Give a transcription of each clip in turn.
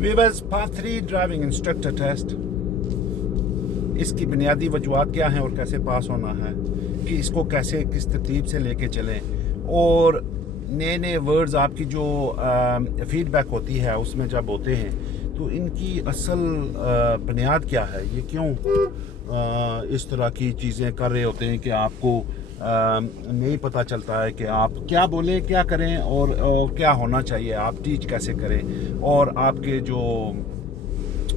Viewers part 3 driving instructor test. اس کی بنیادی وجوہات کیا ہیں اور کیسے پاس ہونا ہے, کہ اس کو کیسے کس ترتیب سے لے کے چلیں, اور نئے نئے ورڈز آپ کی جو فیڈ بیک ہوتی ہے اس میں جب ہوتے ہیں تو ان کی اصل بنیاد کیا ہے, یہ کیوں اس طرح کی چیزیں کر رہے ہوتے ہیں کہ آپ کو نہیں پتہ چلتا ہے کہ آپ کیا بولیں, کیا کریں اور کیا ہونا چاہیے, آپ ٹیچ کیسے کریں, اور آپ کے جو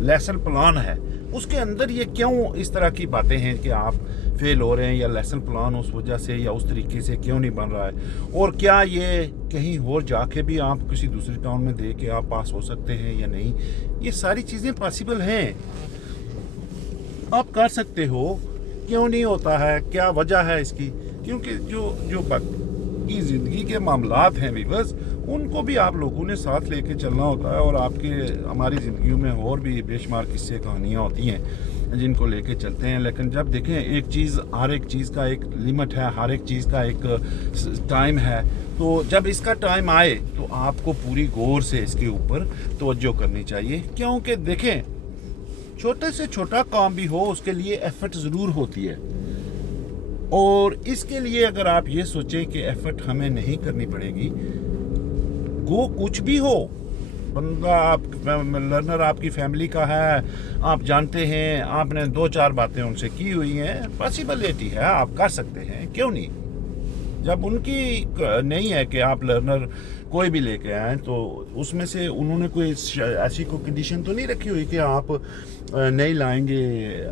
لیسن پلان ہے اس کے اندر یہ کیوں اس طرح کی باتیں ہیں کہ آپ فیل ہو رہے ہیں, یا لیسن پلان اس وجہ سے یا اس طریقے سے کیوں نہیں بن رہا ہے, اور کیا یہ کہیں اور جا کے بھی آپ کسی دوسری ٹاؤن میں دے کے آپ پاس ہو سکتے ہیں یا نہیں. یہ ساری چیزیں پاسبل ہیں, آپ کر سکتے ہو. کیوں نہیں ہوتا ہے, کیا وجہ ہے اس کی؟ کیونکہ جو باقی زندگی کے معاملات ہیں ویورز, ان کو بھی آپ لوگوں نے ساتھ لے کے چلنا ہوتا ہے, اور آپ کے ہماری زندگیوں میں اور بھی بے شمار قصے کہانیاں ہوتی ہیں جن کو لے کے چلتے ہیں. لیکن جب دیکھیں ہر ایک چیز کا ایک لمٹ ہے, ہر ایک چیز کا ایک ٹائم ہے, تو جب اس کا ٹائم آئے تو آپ کو پوری غور سے اس کے اوپر توجہ کرنی چاہیے. کیونکہ دیکھیں چھوٹے سے چھوٹا کام بھی ہو اس کے لیے ایفرٹ ضرور ہوتی ہے, اور اس کے لیے اگر آپ یہ سوچیں کہ ایفرٹ ہمیں نہیں کرنی پڑے گی, وہ کچھ بھی ہو, بندہ لرنر آپ کی فیملی کا ہے, آپ جانتے ہیں, آپ نے 2-4 باتیں ان سے کی ہوئی ہیں, پاسبلٹی ہے آپ کر سکتے ہیں, کیوں نہیں. جب ان کی نہیں ہے کہ آپ لرنر کوئی بھی لے کے آئیں تو اس میں سے انہوں نے کوئی ایسی کوئی کنڈیشن تو نہیں رکھی ہوئی کہ آپ نہیں لائیں گے,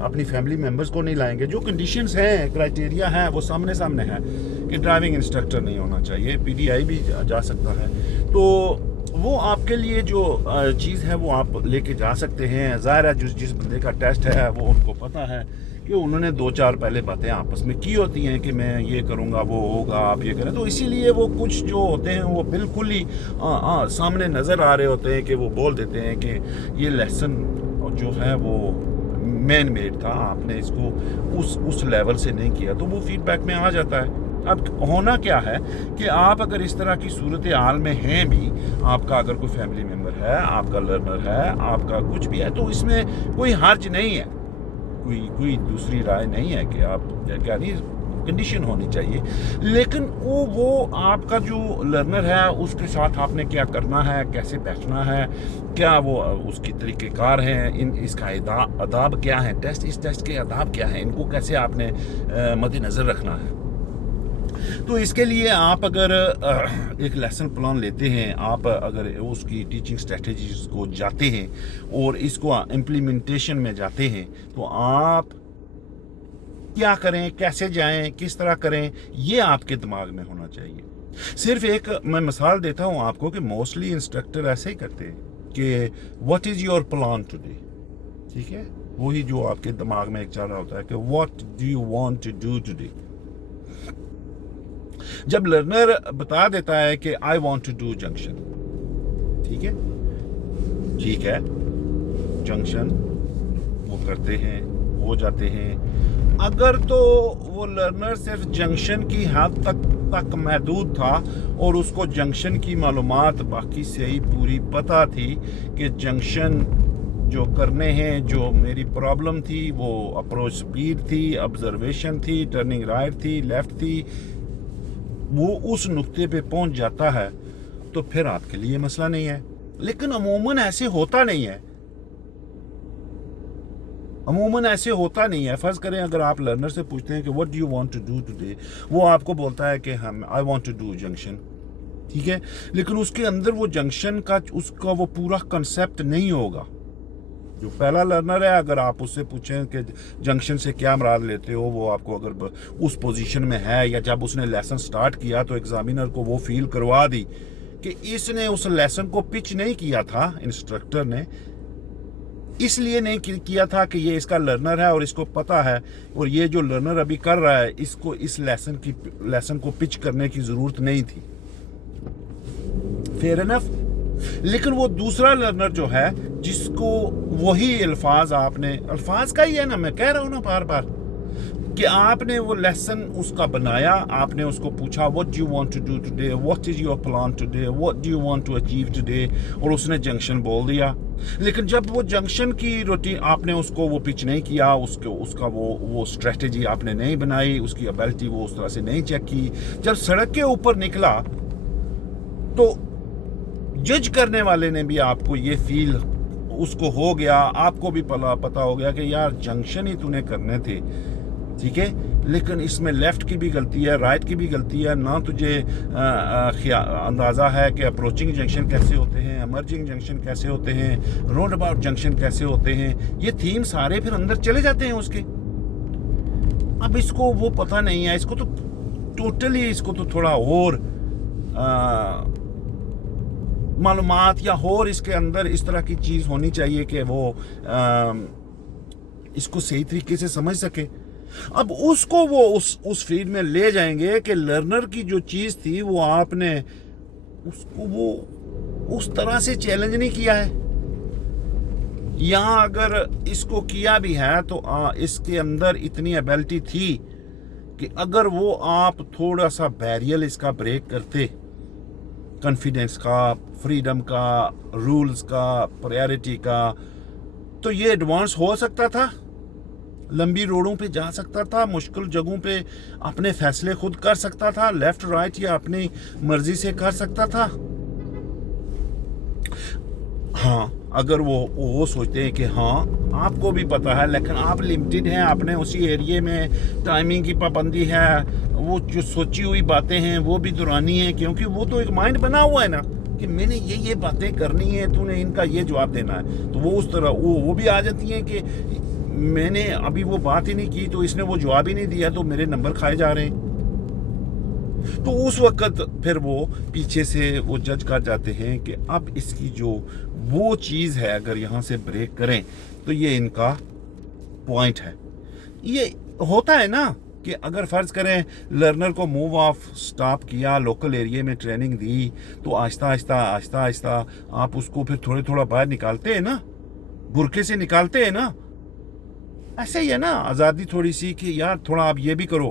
اپنی فیملی ممبرز کو نہیں لائیں گے. جو کنڈیشنز ہیں, کرائٹیریا ہیں, وہ سامنے ہے کہ ڈرائیونگ انسٹرکٹر نہیں ہونا چاہیے, پی ڈی آئی بھی جا سکتا ہے. تو وہ آپ کے لیے جو چیز ہے وہ آپ لے کے جا سکتے ہیں. ظاہر ہے جس بندے کا ٹیسٹ ہے وہ ان کو پتہ ہے کہ انہوں نے 2-4 پہلے باتیں آپس میں کی ہوتی ہیں کہ میں یہ کروں گا, وہ ہوگا, آپ یہ کریں. تو اسی لیے وہ کچھ جو ہوتے ہیں وہ بالکل ہی سامنے نظر آ رہے ہوتے ہیں کہ وہ بول دیتے ہیں کہ یہ لیسن جو ہے وہ مین میڈ تھا, آپ نے اس کو اس لیول سے نہیں کیا, تو وہ فیڈ بیک میں آ جاتا ہے. اب ہونا کیا ہے کہ آپ اگر اس طرح کی صورتحال میں ہیں بھی, آپ کا اگر کوئی فیملی ممبر ہے, آپ کا لرنر ہے, آپ کا کچھ بھی ہے, تو اس میں کوئی حرج نہیں ہے, کوئی دوسری رائے نہیں ہے کہ آپ کیا نہیں کنڈیشن ہونی چاہیے. لیکن وہ آپ کا جو لرنر ہے اس کے ساتھ آپ نے کیا کرنا ہے, کیسے بیٹھنا ہے, کیا وہ اس کی طریقہ کار ہیں, اس کا آداب کیا ہیں, اس ٹیسٹ کے آداب کیا ہیں, ان کو کیسے آپ نے مد نظر رکھنا ہے. تو اس کے لیے آپ اگر ایک لیسن پلان لیتے ہیں, آپ اگر اس کی ٹیچنگ اسٹریٹجیز کو جاتے ہیں اور اس کو امپلیمنٹیشن میں جاتے ہیں, تو آپ کیا کریں, کیسے جائیں, کس طرح کریں, یہ آپ کے دماغ میں ہونا چاہیے. صرف ایک میں مثال دیتا ہوں آپ کو کہ موسٹلی انسٹرکٹر ایسے ہی کرتے ہیں کہ what is your plan today, ٹھیک ہے, وہی جو آپ کے دماغ میں ایک چل رہا ہوتا ہے کہ what do you want to do today. جب لرنر بتا دیتا ہے کہ I want to do junction, ٹھیک ہے, جنکشن وہ کرتے ہیں, ہو جاتے ہیں. اگر تو وہ لرنر صرف جنکشن کی حد تک محدود تھا اور اس کو جنکشن کی معلومات باقی سے ہی پوری پتہ تھی کہ جنکشن جو کرنے ہیں, جو میری پرابلم تھی وہ اپروچ سپیڈ تھی, آبزرویشن تھی, ٹرننگ رائٹ تھی, لیفٹ تھی, وہ اس نقطے پہ پہنچ جاتا ہے تو پھر آپ کے لیے مسئلہ نہیں ہے. لیکن عموماً ایسے ہوتا نہیں ہے. فرض کریں اگر آپ لرنر سے پوچھتے ہیں کہ what do you want to do today, وہ آپ کو بولتا ہے کہ I want to do junction, ٹھیک ہے, لیکن اس کے اندر وہ جنکشن کا اس کا وہ پورا کنسیپٹ نہیں ہوگا. جو پہلا لرنر ہے, اگر آپ اس سے پوچھیں کہ جنکشن سے کیا مراد لیتے ہو, وہ آپ کو اگر اس پوزیشن میں ہے یا جب اس نے لیسن سٹارٹ کیا تو ایگزامینر کو وہ فیل کروا دی کہ اس نے اس لیسن کو پچ نہیں کیا تھا, انسٹرکٹر نے اس لیے نہیں کیا تھا کہ یہ اس کا لرنر ہے اور اس کو پتہ ہے, اور یہ جو لرنر ابھی کر رہا ہے اس کو اس لیسن کو پچ کرنے کی ضرورت نہیں تھی. Fair enough. لیکن وہ دوسرا لرنر جو ہے جس کو وہی الفاظ کا ہی ہے نا, میں کہہ رہا ہوں نا بار بار کہ آپ نے وہ لیسن اس کا بنایا, آپ نے اس کو پوچھا what do you want to do today, what is your plan today, what do you want to achieve today, اور اس نے جنکشن بول دیا. لیکن جب وہ جنکشن کی روٹین آپ نے اس کو وہ پچ نہیں کیا, اس کا وہ اسٹریٹجی آپ نے نہیں بنائی, اس کی ایبلٹی وہ اس طرح سے نہیں چیک کی, جب سڑک کے اوپر نکلا تو جج کرنے والے نے بھی آپ کو یہ فیل اس کو ہو گیا, آپ کو بھی پتا ہو گیا کہ یار جنکشن ہی تو نے کرنے تھے, ٹھیک ہے, لیکن اس میں لیفٹ کی بھی غلطی ہے, رائٹ کی بھی غلطی ہے, نہ تجھے اندازہ ہے کہ اپروچنگ جنکشن کیسے ہوتے ہیں, ایمرجنگ جنکشن کیسے ہوتے ہیں, راؤنڈ اباؤٹ جنکشن کیسے ہوتے ہیں. یہ تھیم سارے پھر اندر چلے جاتے ہیں اس کے. اب اس کو وہ پتہ نہیں ہے, اس کو تو ٹوٹلی اس کو تو تھوڑا اور معلومات یا اور اس کے اندر اس طرح کی چیز ہونی چاہیے کہ وہ اس کو صحیح طریقے سے سمجھ سکے. اب اس کو وہ اس فیلڈ میں لے جائیں گے کہ لرنر کی جو چیز تھی وہ آپ نے اس کو وہ اس طرح سے چیلنج نہیں کیا ہے, یا اگر اس کو کیا بھی ہے تو اس کے اندر اتنی ایبلٹی تھی کہ اگر وہ آپ تھوڑا سا بیریئر اس کا بریک کرتے, کانفیڈنس کا, فریڈم کا, رولز کا, پرائیورٹی کا, تو یہ ایڈوانس ہو سکتا تھا, لمبی روڈوں پہ جا سکتا تھا, مشکل جگہوں پہ اپنے فیصلے خود کر سکتا تھا, لیفٹ رائٹ یا اپنی مرضی سے کر سکتا تھا. ہاں اگر وہ سوچتے ہیں کہ ہاں آپ کو بھی پتہ ہے لیکن آپ لمیٹڈ ہیں, آپ نے اسی ایریے میں ٹائمنگ کی پابندی ہے, وہ جو سوچی ہوئی باتیں ہیں وہ بھی دورانی ہیں, کیونکہ وہ تو ایک مائنڈ بنا ہوا ہے نا کہ میں نے یہ باتیں کرنی ہیں, تو نے ان کا یہ جواب دینا ہے, تو وہ اس طرح وہ بھی آ جاتی ہیں کہ میں نے ابھی وہ بات ہی نہیں کی تو اس نے وہ جواب ہی نہیں دیا تو میرے نمبر کھائے جا رہے ہیں. تو اس وقت پھر وہ پیچھے سے وہ جج کر جاتے ہیں کہ اب اس کی جو وہ چیز ہے اگر یہاں سے بریک کریں تو یہ ان کا پوائنٹ ہے. یہ ہوتا ہے نا کہ اگر فرض کریں لرنر کو موو آف سٹاپ کیا, لوکل ایریے میں ٹریننگ دی, تو آہستہ آہستہ آپ اس کو پھر تھوڑا باہر نکالتے ہیں نا, برقعے سے نکالتے ہیں نا. ایسے ہی ہے نا, آزادی تھوڑی سی کہ یار تھوڑا آپ یہ بھی کرو,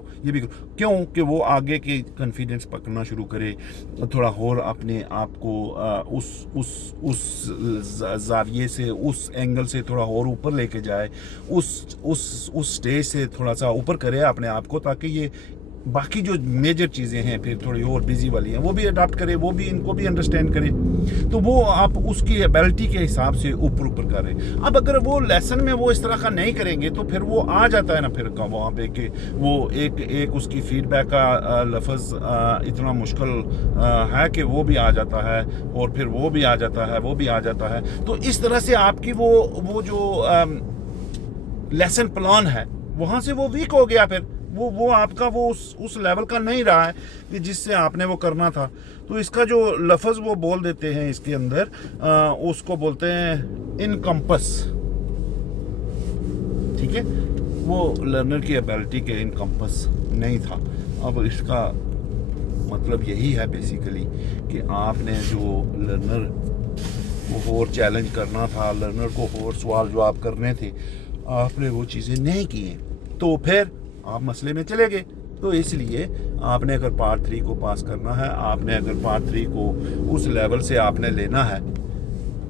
کیوں کہ وہ آگے کے کنفیڈنس پکڑنا شروع کرے, تھوڑا اور اپنے آپ کو اس زاویے سے, اس اینگل سے تھوڑا اور اوپر لے کے جائے, اس سٹیج سے تھوڑا سا اوپر کرے اپنے آپ کو, تاکہ یہ باقی جو میجر چیزیں ہیں پھر تھوڑی اور بیزی والی ہیں وہ بھی اڈاپٹ کرے, وہ بھی ان کو بھی انڈرسٹینڈ کرے, تو وہ آپ اس کی ایبلٹی کے حساب سے اوپر کر رہے. اب اگر وہ لیسن میں وہ اس طرح کا نہیں کریں گے تو پھر وہ آ جاتا ہے نا پھر وہاں پہ کہ وہ ایک اس کی فیڈ بیک کا لفظ اتنا مشکل ہے کہ وہ بھی آ جاتا ہے, اور پھر وہ بھی آ جاتا ہے. تو اس طرح سے آپ کی وہ جو لیسن پلان ہے وہاں سے وہ ویک ہو گیا, پھر وہ آپ کا وہ اس لیول کا نہیں رہا ہے کہ جس سے آپ نے وہ کرنا تھا. تو اس کا جو لفظ وہ بول دیتے ہیں اس کے اندر, اس کو بولتے ہیں انکمپس, ٹھیک ہے, وہ لرنر کی ایبلٹی کے انکمپس نہیں تھا. اب اس کا مطلب یہی ہے بیسیکلی کہ آپ نے جو لرنر کو اور چیلنج کرنا تھا, لرنر کو اور سوال جواب کرنے تھے, آپ نے وہ چیزیں نہیں کی ہیں, تو پھر آپ مسئلے میں چلے گئے. تو اس لیے آپ نے اگر پارٹ 3 کو پاس کرنا ہے, آپ نے اگر پارٹ 3 کو اس لیول سے آپ نے لینا ہے,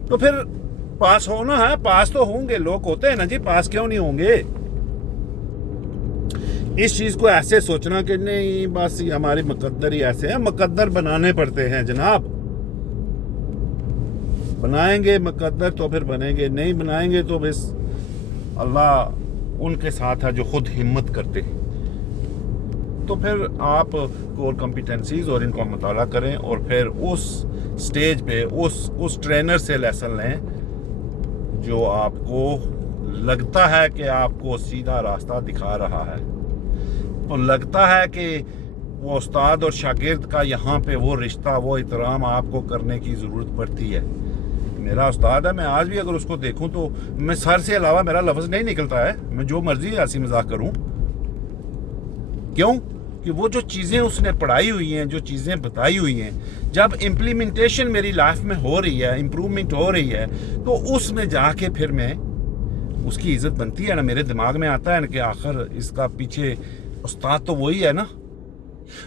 تو پھر پاس ہونا ہے. پاس تو ہوں گے, لوگ ہوتے ہیں نا جی, پاس کیوں نہیں ہوں گے. اس چیز کو ایسے سوچنا کہ نہیں بس ہمارے مقدر ہی ایسے ہیں, مقدر بنانے پڑتے ہیں جناب. بنائیں گے مقدر تو پھر بنیں گے, نہیں بنائیں گے تو بس اللہ ان کے ساتھ ہے جو خود ہمت کرتے ہیں. تو پھر آپ کور کمپیٹنسیز اور ان کا مطالعہ کریں, اور پھر اس سٹیج پہ اس ٹرینر سے لیسن لیں جو آپ کو لگتا ہے کہ آپ کو سیدھا راستہ دکھا رہا ہے, اور لگتا ہے کہ وہ استاد اور شاگرد کا یہاں پہ وہ رشتہ, وہ احترام آپ کو کرنے کی ضرورت پڑتی ہے. میرا استاد ہے, میں آج بھی اگر اس کو دیکھوں تو میں سر سے علاوہ میرا لفظ نہیں نکلتا ہے, میں جو مرضی ایسی مذاق کروں. کیوں کہ وہ جو چیزیں اس نے پڑھائی ہوئی ہیں, جو چیزیں بتائی ہوئی ہیں, جب امپلیمنٹیشن میری لائف میں ہو رہی ہے, امپرومنٹ ہو رہی ہے, تو اس میں جا کے پھر میں اس کی عزت بنتی ہے نا. میرے دماغ میں آتا ہے نا کہ آخر اس کا پیچھے استاد تو وہی ہے نا.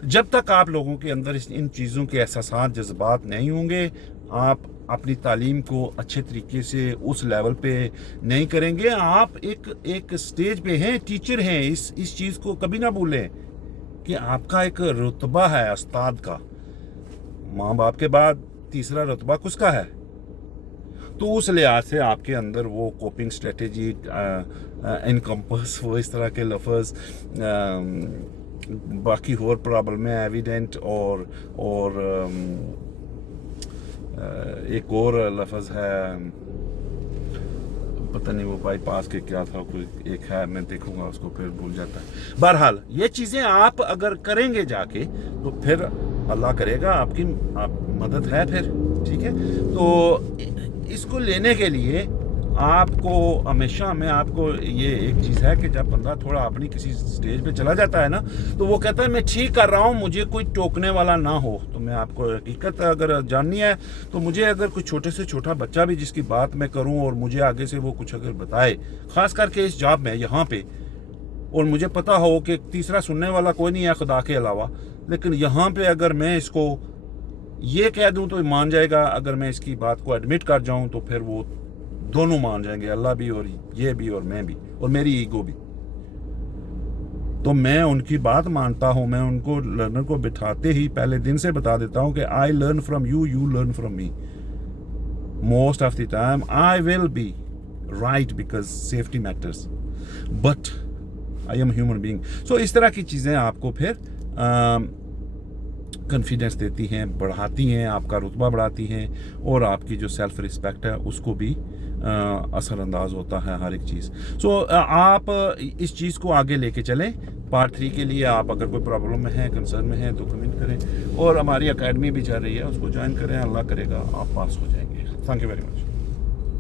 جب تک آپ لوگوں کے اندر ان چیزوں کے احساسات جذبات نہیں ہوں گے, آپ اپنی تعلیم کو اچھے طریقے سے اس لیول پہ نہیں کریں گے. آپ ایک سٹیج پہ ہیں, ٹیچر ہیں. اس چیز کو کبھی نہ بھولیں کہ آپ کا ایک رتبہ ہے استاد کا. ماں باپ کے بعد تیسرا رتبہ کس کا ہے؟ تو اس لحاظ سے آپ کے اندر وہ کوپنگ اسٹریٹجی, انکمپس, وہ اس طرح کے لفظ, باقی اور پرابلمیں ایویڈنٹ, اور ایک اور لفظ ہے, پتہ نہیں وہ بائی پاس کے کیا تھا, کوئی ایک ہے, میں دیکھوں گا اس کو پھر بھول جاتا ہے. بہرحال یہ چیزیں آپ اگر کریں گے جا کے تو پھر اللہ کرے گا آپ کی مدد ہے پھر, ٹھیک ہے. تو اس کو لینے کے لیے آپ کو ہمیشہ, میں آپ کو یہ ایک چیز ہے کہ جب بندہ تھوڑا اپنی کسی سٹیج پہ چلا جاتا ہے نا, تو وہ کہتا ہے میں ٹھیک کر رہا ہوں, مجھے کوئی ٹوکنے والا نہ ہو. تو میں آپ کو حقیقت اگر جاننی ہے تو مجھے اگر کوئی چھوٹے سے چھوٹا بچہ بھی جس کی بات میں کروں اور مجھے آگے سے وہ کچھ اگر بتائے, خاص کر کے اس جاب میں یہاں پہ, اور مجھے پتا ہو کہ تیسرا سننے والا کوئی نہیں ہے خدا کے علاوہ, لیکن یہاں پہ اگر میں اس کو یہ کہہ دوں تو مان جائے گا. اگر میں اس کی بات کو ایڈمٹ کر جاؤں تو پھر وہ دونوں مان جائیں گے, اللہ بھی اور یہ بھی اور میں بھی اور میری ایگو بھی. تو میں ان کی بات مانتا ہوں. میں ان کو لرنر کو بٹھاتے ہی پہلے دن سے بتا دیتا ہوں کہ I learn from you, you learn from me. Most of the time I will be right because safety matters, but I am human being. So اس طرح کی چیزیں آپ کو پھر کنفیڈنس دیتی ہیں, بڑھاتی ہیں, آپ کا رتبہ بڑھاتی ہیں, اور آپ کی جو سیلف رسپیکٹ ہے اس کو بھی اثر انداز ہوتا ہے ہر ایک چیز. سو آپ اس چیز کو آگے لے کے چلیں. پارٹ 3 کے لیے آپ اگر کوئی پرابلم میں ہیں, کنسرن میں ہیں, تو کمنٹ کریں, اور ہماری اکیڈمی بھی چل رہی ہے, اس کو جوائن کریں. اللہ کرے گا آپ پاس ہو جائیں گے. Thank you very much.